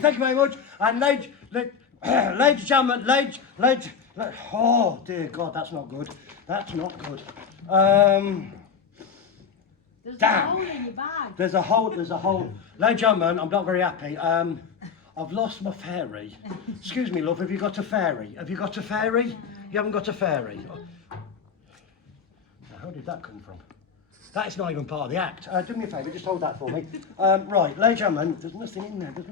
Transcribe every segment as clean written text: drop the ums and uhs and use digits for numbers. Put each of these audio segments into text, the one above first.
thank you very much. And ladies and gentlemen, oh dear God, that's not good. That's not good. There's Damn. a hole in your bag. There's a hole. Ladies and gentlemen, I'm not very happy. I've lost my fairy. Excuse me, love, have you got a fairy? Have you got a fairy? You haven't got a fairy? How did that come from? That's not even part of the act. Do me a favour, just hold that for me. Right, ladies and gentlemen, there's nothing in there. There's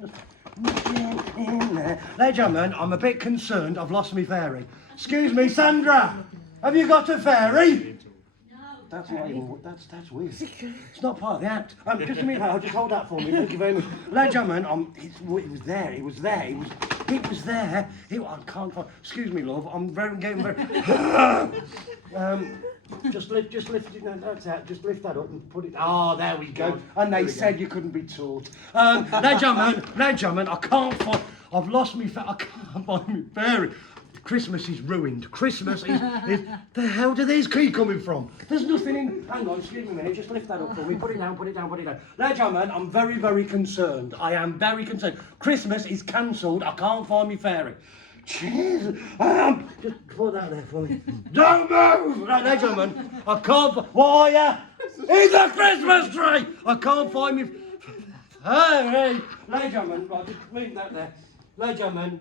nothing in there. Ladies and gentlemen, I'm a bit concerned. I've lost my fairy. Excuse me, Sandra, have you got a fairy? That's not even, that's weird. It's not part of the act. Just a minute, I'll just hold that for me. Thank you very much. Ladies and gentlemen, it was there. I can't find. Excuse me, love. I'm getting very. Just lift it. No, that's out. Just lift that up and put it. Oh, there we go. And they said you couldn't be taught. Ladies and gentlemen, I can't find. I've lost me. I can't find my fairy. Christmas is ruined. Christmas is. The hell do these keep coming from? There's nothing in. Hang on, excuse me a minute. Just lift that up for me. Put it down. Ladies and gentlemen, I'm very, very concerned. I am very concerned. Christmas is cancelled. I can't find my fairy. Jeez. Just put that there for me. Don't move! Right, ladies and gentlemen, I can't. What are ya? It's a Christmas tree! I can't find me. Hey, ladies and gentlemen, right, just leave that there. Ladies and gentlemen,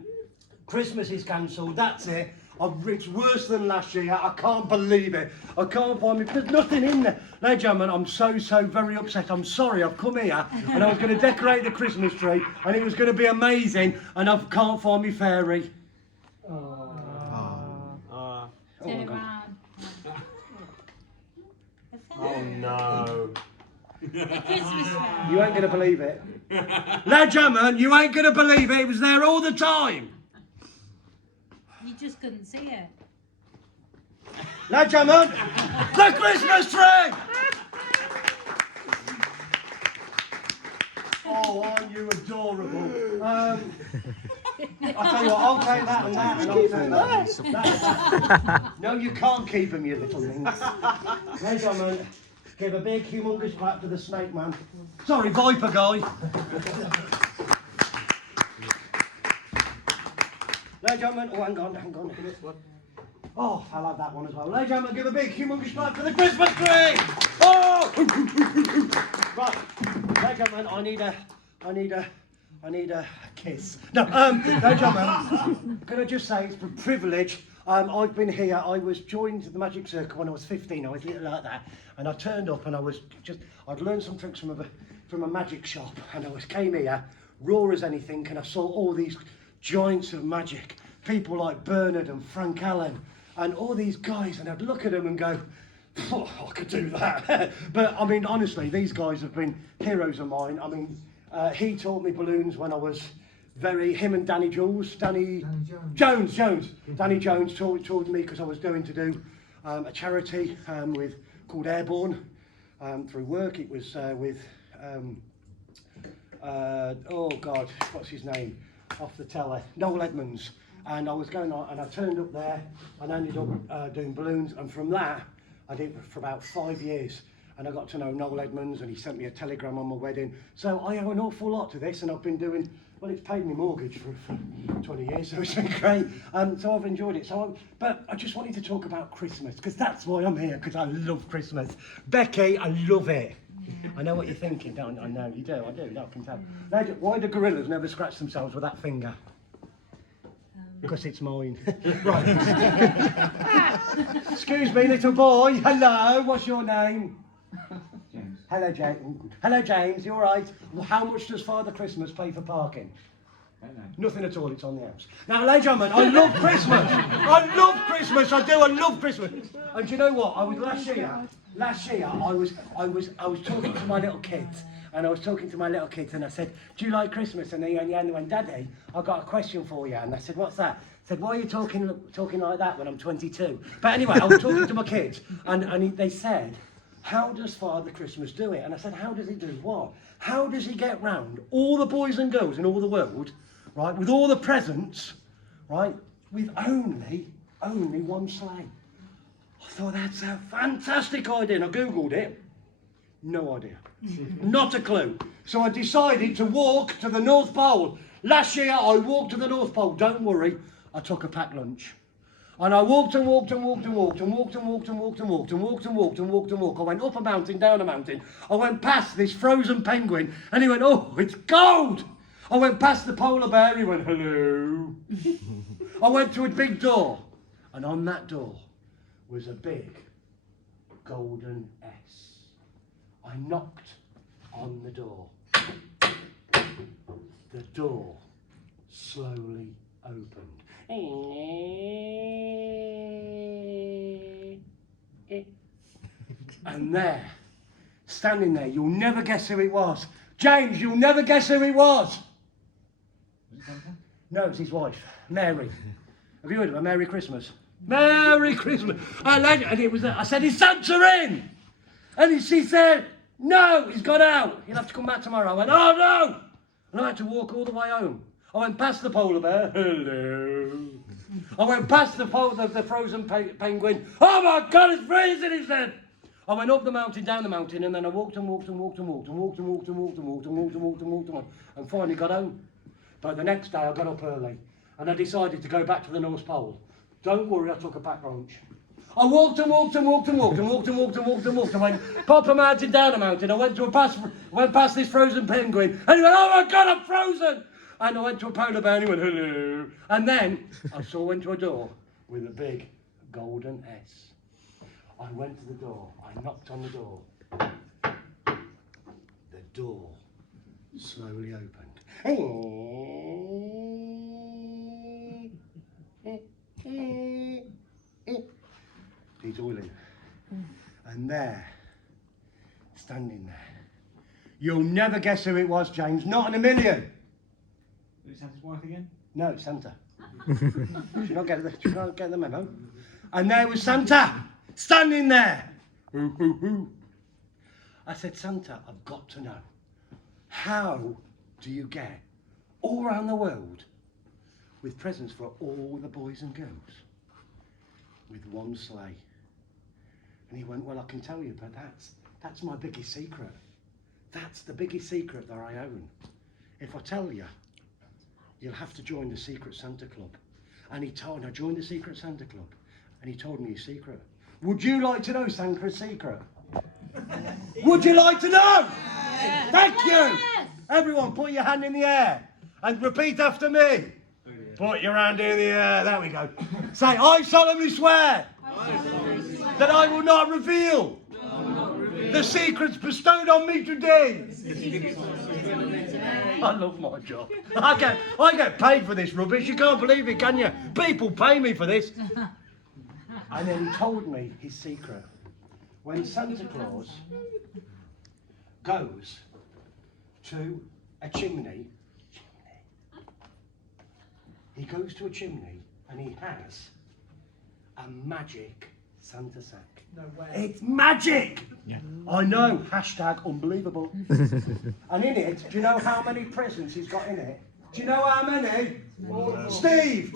Christmas is cancelled, that's it. It's worse than last year, I can't believe it. I can't find me, there's nothing in there. Ladies and gentlemen, I'm so very upset. I'm sorry, I've come here and I was going to decorate the Christmas tree and it was going to be amazing and I can't find me fairy. Turn around. Oh no. The Christmas fairy. You ain't going to believe it. Ladies and gentlemen, you ain't going to believe it. It was there all the time. You just couldn't see it. Ladies and gentlemen, the Christmas tree! Oh, aren't you adorable? I'll tell you what, I'll take that and that and I'll take that. No, you can't keep them, you little lynx. Ladies and gentlemen, give a big, humongous clap to the snake man. Sorry, Viper guy. Ladies and gentlemen, oh, hang on. Oh, I like that one as well. Ladies and gentlemen, give a big, humongous clap to the Christmas tree! Oh! Right, ladies and gentlemen, I need a kiss. No, ladies and gentlemen, can I just say it's a privilege. I've been here. I was joined the Magic Circle when I was 15. I was little like that, and I turned up and I'd learned some tricks from a magic shop, and came here raw as anything, and I saw all these giants of magic, people like Bernard and Frank Allen, and all these guys, and I'd look at them and go, oh, I could do that. But I mean, honestly, these guys have been heroes of mine. I mean, he taught me balloons when I was him and Danny Jones Danny Jones taught me, because I was going to do a charity called Airborne through work. It was with oh God, what's his name off the telly, Noel Edmonds, and I was going on and I turned up there and ended up doing balloons, and from that I did it for about 5 years. And I got to know Noel Edmonds, and he sent me a telegram on my wedding. So I owe an awful lot to this, and I've been doing, well, it's paid me mortgage for 20 years, so it's been great. So I've enjoyed it. But I just wanted to talk about Christmas, because that's why I'm here, because I love Christmas. Becky, I love it. I know what you're thinking, don't I? know you do, I can tell. Why do gorillas never scratch themselves with that finger? Because it's mine. Right. Excuse me, little boy. Hello, what's your name? James. Hello, James. Hello, James. You all right? How much does Father Christmas pay for parking? I don't know. Nothing at all. It's on the house. Now, ladies and gentlemen, I love Christmas. I love Christmas. I do. I love Christmas. And do you know what? Last year, I was talking to my little kids. And I was talking to my little kids, and I said, "Do you like Christmas?" And they went, "Daddy, I got a question for you." And I said, "What's that?" I said, "Why are you talking like that when I'm 22?" But anyway, I was talking to my kids, and they said, "How does Father Christmas do it?" And I said, "How does he do what? How does he get round all the boys and girls in all the world, right, with all the presents, right, with only one sleigh?" I thought, that's a fantastic idea, and I Googled it. No idea. Not a clue. So I decided to walk to the North Pole. Last year I walked to the North Pole, don't worry, I took a packed lunch. And I walked and walked and walked and walked and walked and walked and walked and walked and walked and walked and walked and walked. I went up a mountain, down a mountain. I went past this frozen penguin and he went, oh, it's cold. I went past the polar bear, he went, hello. I went to a big door and on that door was a big golden S. I knocked on the door. The door slowly opened. And there, standing there, you'll never guess who it was. James, you'll never guess who it was. No, it's his wife, Mary. Have you heard of her? Merry Christmas. Merry Christmas. And it was, I said, is Santa in? And she said, no, he's got out. He'll have to come back tomorrow. I went, oh no. And I had to walk all the way home. I went past the polar bear. Hello. I went past the frozen penguin. Oh my God, it's freezing, he said. I went up the mountain, down the mountain, and then I walked and walked and walked and walked and walked and walked and walked and walked and walked and walked and walked and walked and finally got home. But the next day I got up early and I decided to go back to the North Pole. Don't worry, I took a packed lunch. I walked and walked and walked and walked and walked and walked and walked and walked and went up a mountain, down a mountain. I went past this frozen penguin and he went, oh my God, I'm frozen. And I went to a polar bear and he went, hello. And then I went to a door with a big golden S. I went to the door, I knocked on the door. The door slowly opened. He's oiling. And there, standing there. You'll never guess who it was, James, not in a million. Is it Santa's wife again? No, it's Santa. Did you not get the memo? And there was Santa, standing there. Hoo, hoo, hoo. I said, Santa, I've got to know. How do you get all around the world with presents for all the boys and girls with one sleigh? And he went, well, I can tell you, but that's my biggest secret. That's the biggest secret that I own. If I tell you, you'll have to join the Secret Santa Club. And I joined the Secret Santa Club, and he told me his secret. Would you like to know Santa's secret? Would you like to know? Yes. Thank you. Yes. Everyone, put your hand in the air and repeat after me. Put your hand in the air. There we go. Say, I solemnly swear that I will not reveal the secrets bestowed on me today. I love my job. I get paid for this rubbish. You can't believe it, can you? People pay me for this. And then he told me his secret. When Santa Claus goes to a chimney, he goes to a chimney and he has a magic Santa sack. No way. It's magic! Yeah. I know, hashtag unbelievable. And in it, do you know how many presents he's got in it? Do you know how many? Steve,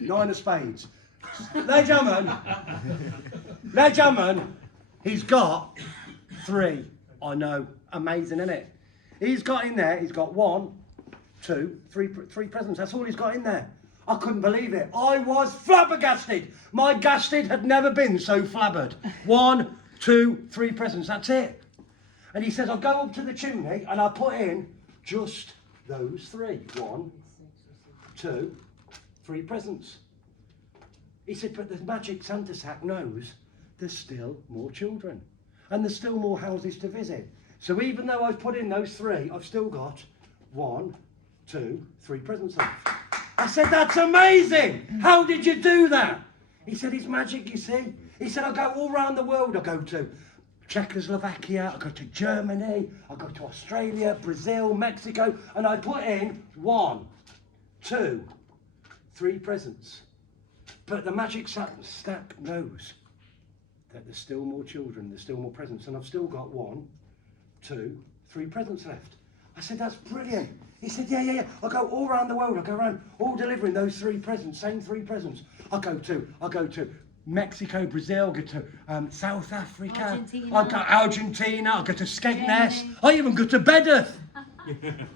9 of spades. Ladies and gentlemen, he's got 3. I know, amazing, isn't it? He's got in there, he's got 1, 2, 3 presents. That's all he's got in there. I couldn't believe it. I was flabbergasted. My gasted had never been so flabbered. 1, 2, 3 presents, that's it. And he says, I'll go up to the chimney and I'll put in just those 3. 1, 2, 3 presents. He said, but the magic Santa sack knows there's still more children and there's still more houses to visit. So even though I've put in those 3, I've still got 1, 2, 3 presents left. I said, that's amazing. How did you do that? He said, it's magic, you see. He said, I go all around the world. I go to Czechoslovakia, I go to Germany, I go to Australia, Brazil, Mexico, and I put in 1, 2, 3 presents. But the magic stack knows that there's still more children, there's still more presents, and I've still got 1, 2, 3 presents left. I said, that's brilliant. He said, yeah. I go all around the world. I go around all delivering those 3 presents, same 3 presents. I go to Mexico, Brazil, I go to South Africa. Argentina. I go to Argentina, I go to Skegness. I even go to Bedeth.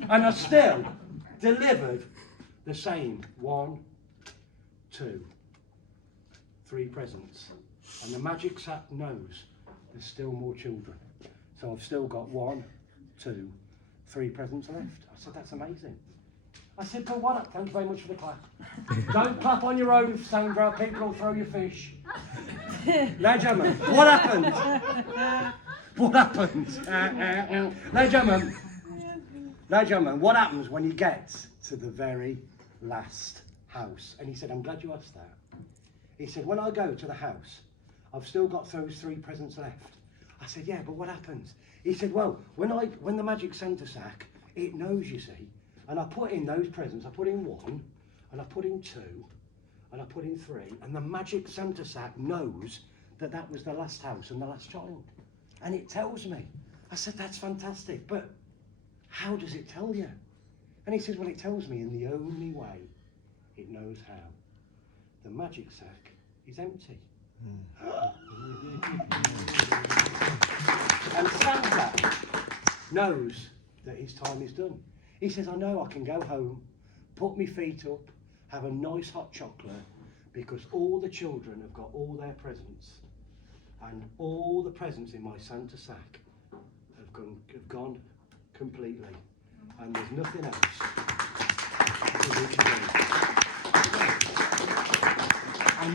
And I still delivered the same 1, 2, 3 presents. And the magic sack knows there's still more children. So I've still got 1, 2, 3 presents left. I said, that's amazing. I said, but what? Thank you very much for the clap. Don't clap on your own, Sandra. People will throw your fish. Now, gentlemen, what happened? What happened? Now, gentlemen, what happens when you get to the very last house? And he said, I'm glad you asked that. He said, when I go to the house, I've still got those 3 presents left. I said, yeah, but what happens? He said, well, when the magic Santa sack, it knows, you see, and I put in those presents, I put in 1, and I put in 2, and I put in 3, and the magic Santa sack knows that that was the last house and the last child. And it tells me. I said, that's fantastic, but how does it tell you? And he says, well, it tells me in the only way it knows how. The magic sack is empty. And Santa knows that his time is done. He says, I know I can go home, put my feet up, have a nice hot chocolate, because all the children have got all their presents. And all the presents in my Santa sack have gone completely. And there's nothing else for me to do.